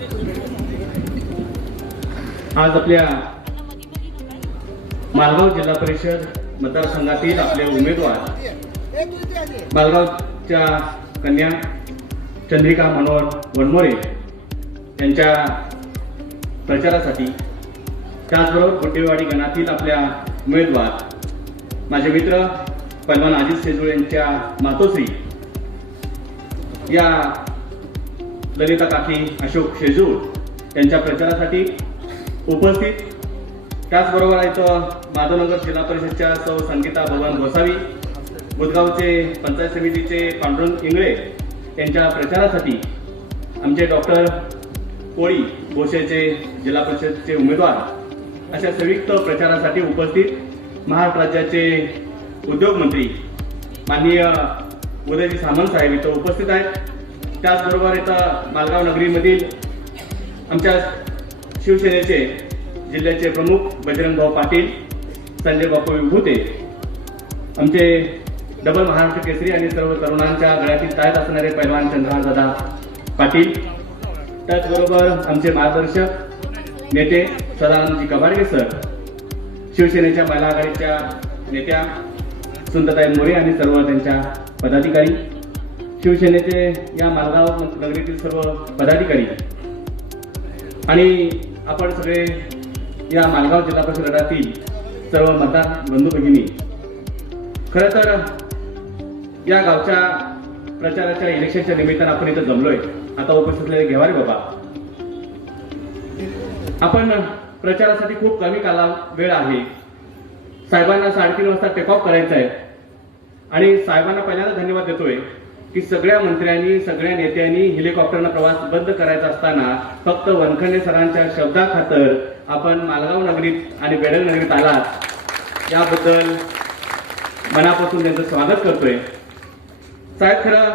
आज आपल्या मालगाव जिल्हा परिषद मतदारसंघातील आपले उमेदवार मालगावच्या कन्या चंद्रिका मनोहर वनमोरे यांच्या प्रचारासाठी, त्याचबरोबर गुड्डेवाडी गणातील आपल्या उमेदवार माझे मित्र पैलवान अजित शेजूळ यांच्या मातोश्री या ललिता काकी अशोक शेजूळ यांच्या प्रचारासाठी उपस्थित, त्याचबरोबर इथं माधवनगर जिल्हा परिषदच्या सौ संगीता भगवान गोसावी, बुधगावचे पंचायत समितीचे पांडुरंग इंगळे यांच्या प्रचारासाठी आमचे डॉक्टर कोळी गोशेचे जिल्हा परिषदचे उमेदवार अशा संयुक्त प्रचारासाठी उपस्थित महाराष्ट्र राज्याचे उद्योग मंत्री माननीय उदयजी सामंत साहेब इथं उपस्थित आहेत. त्याचबरोबर इथं मालगाव नगरीमधील आमच्या शिवसेनेचे जिल्ह्याचे प्रमुख बजरंगभाऊ पाटील, संजय बापू विभूते, आमचे डबल महाराष्ट्र केसरी आणि सर्व तरुणांच्या गळ्यातील ताईत असणारे पैलवान चंद्रहारदादा पाटील, त्याचबरोबर आमचे मार्गदर्शक नेते सदानंदजी कबाडगे सर, शिवसेनेच्या महिला आघाडीच्या नेत्या सुंदरताई मोरे आणि सर्व त्यांच्या पदाधिकारी, शिवसेनेचे या मालगाव नगरीतील सर्व पदाधिकारी आणि आपण सगळे या मालगाव जिल्हा परिषद गटातील सर्व मतदार बंधू भगिनी, खरं तर या गावच्या प्रचाराच्या इलेक्शनच्या निमित्तानं आपण इथं जमलोय. आता उपस्थित असलेले घेवारे बाबा, आपण प्रचारासाठी खूप कमी वेळ आहे. साहेबांना 3:30 वाजता टेक ऑफ करायचं आहे आणि साहेबांना पहिल्यांदा धन्यवाद देतोय की सगळ्या मंत्र्यांनी, सगळ्या नेत्यांनी हेलिकॉप्टरनं प्रवास बंद करायचा असताना फक्त वनखंडे सरांच्या शब्दाखातर आपण मालगाव नगरीत आणि बेडग नगरीत आलात, याबद्दल मनापासून त्यांचं स्वागत करतोय. साहेब, खरं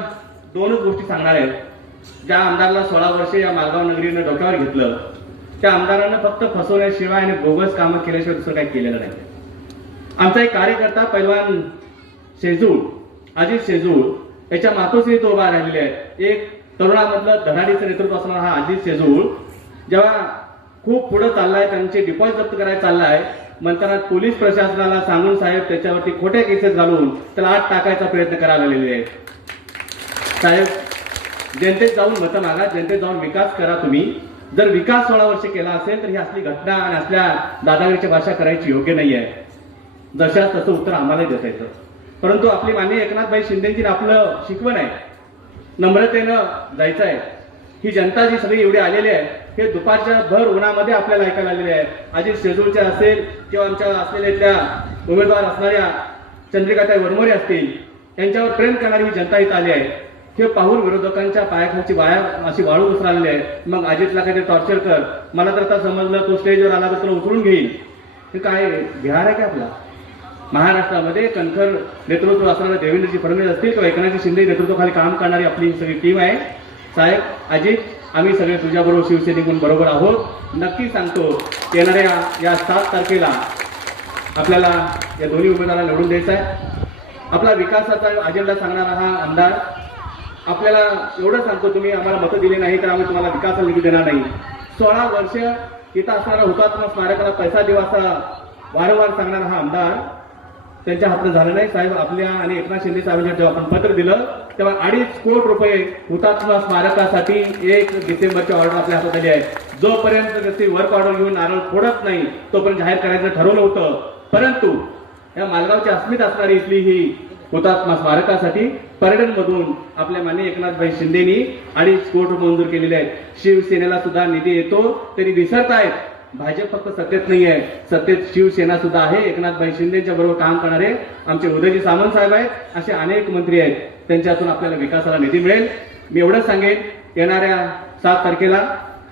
दोनच गोष्टी सांगणार आहेत. ज्या आमदाराला 16 वर्षे या मालगाव नगरीनं डोक्यावर घेतलं, त्या आमदारानं फक्त फसवण्याशिवाय आणि बोगस कामं केल्याशिवाय दुसरं काही केलेलं नाही. आमचा एक कार्यकर्ता पैलवान शेजूळ, अजित शेजूळ याच्या मातोश्री तो उभा राहिलेले आहेत. एक तरुणामधलं धडाडीचं नेतृत्व असणारा हा अजित शेजूळ जेव्हा खूप पुढे चाललाय, त्यांचे डिपॉझिट जप्त करायला चाललाय, म्हणताना पोलीस प्रशासनाला सांगून साहेब त्याच्यावरती खोट्या केसेस घालून त्याला आत टाकायचा प्रयत्न करायला लागलेले आहेत. साहेब, जनतेत जाऊन मतं मागा, जनतेत जाऊन विकास करा. तुम्ही जर विकास 16 वर्ष केला असेल तर ही असली घटना आणि असल्या दादागिरीची भाषा करायची योग्य नाही आहे. जशाच तसं उत्तर आम्हाला देता येतं. परंतु आपली माननीय एकनाथभाई शिंदेची आपलं शिकवण आहे, नम्रतेनं जायचं आहे. ही जनता जी सगळी एवढी आलेली आहे, हे दुपारच्या भर उन्हामध्ये आपल्याला ऐकायला आलेले आहे. अजित शेजूळचे असेल किंवा आमच्या असलेल्या उमेदवार असणाऱ्या चंद्रिकाताई वनमोरे असतील, यांच्यावर प्रेम करणारी ही जनता इथं आली आहे. हे पाहून विरोधकांच्या पायाखालची वाया अशी वाळू उचललेली आहे. मग अजितला काही टॉर्चर कर, मला तर आता समजलं तो स्टेजवर आला तर तुला उचलून घेईल. हे काय बिहार आहे का आपला? महाराष्ट्रामध्ये कणखर नेतृत्व असणारे देवेंद्रजी फडणवीस असतील किंवा एकनाथजी शिंदे नेतृत्वाखाली काम करणारी आपली सगळी टीम आहे. साहेब, अजित, आम्ही सगळे तुझ्याबरोबर शिवसैनिकून बरोबर आहोत. नक्की सांगतो, येणाऱ्या या 7 तारखेला आपल्याला या दोन्ही उमेदवारांना निवडून द्यायचा आहे. आपला विकासाचा अजेंडा सांगणारा हा आमदार आपल्याला एवढं सांगतो, तुम्ही आम्हाला मतं दिली नाही तर आम्ही तुम्हाला विकासाला निधी देणार नाही. 16 वर्ष इथं असणारा हुतात्मा स्मारकाला पैसा देऊ असा वारंवार सांगणारा हा आमदार त्यांच्या हातात झालं नाही. साहेब, आपल्या आणि एकनाथ शिंदे साहेबांच्या जेव्हा आपण पत्र दिलं तेव्हा 2.5 कोटी रुपये हुतात्मा स्मारकासाठी 1 डिसेंबरची ऑर्डर आपल्या हातात आली आहे. जोपर्यंत त्याची वर्क ऑर्डर घेऊन नारळ फोडत नाही तोपर्यंत जाहीर करायचं ठरवलं होतं. परंतु या मालगावची अस्मिता असणारी इथली ही हुतात्मा स्मारकासाठी पर्यटनमधून आपल्या माननीय एकनाथभाई शिंदेनी 2.5 कोटी रुपये मंजूर केलेले आहेत. शिवसेनेला सुद्धा निधी येतो तरी विसरतायत. भाजप फक्त सत्तेत नाही आहे, सत्तेत शिवसेना सुद्धा आहे. एकनाथभाई शिंदेच्या बरोबर काम करणारे आमचे उदयजी सामंत साहेब आहेत, असे अनेक मंत्री आहेत. त्यांच्यातून आपल्याला विकासाला निधी मिळेल. मी एवढंच सांगेन, येणाऱ्या 7 तारखेला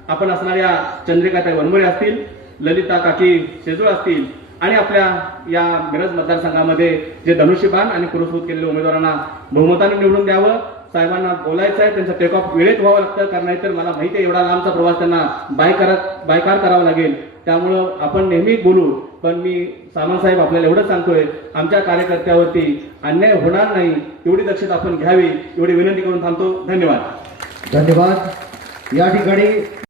आपण असणाऱ्या चंद्रिकाताई वनमोरे असतील, ललिता काकी शेजूळ असतील आणि आपल्या या मिरज मतदारसंघामध्ये जे धनुष्यबाण आणि पुरस्कृत केलेल्या उमेदवारांना बहुमताने निवडून द्यावं. साहेबांना बोलायचं आहे, त्यांचं टेक ऑफ वेळेत व्हावं लागतं, कारण नाहीतर मला माहिती आहे एवढा लांबचा प्रवास त्यांना बायकार करावा लागेल. त्यामुळं आपण नेहमी बोलू, पण मी सामंत साहेब आपल्याला एवढंच सांगतोय, आमच्या कार्यकर्त्यावरती अन्याय होणार नाही एवढी दक्षता आपण घ्यावी, एवढी विनंती करून थांबतो. धन्यवाद. धन्यवाद. या ठिकाणी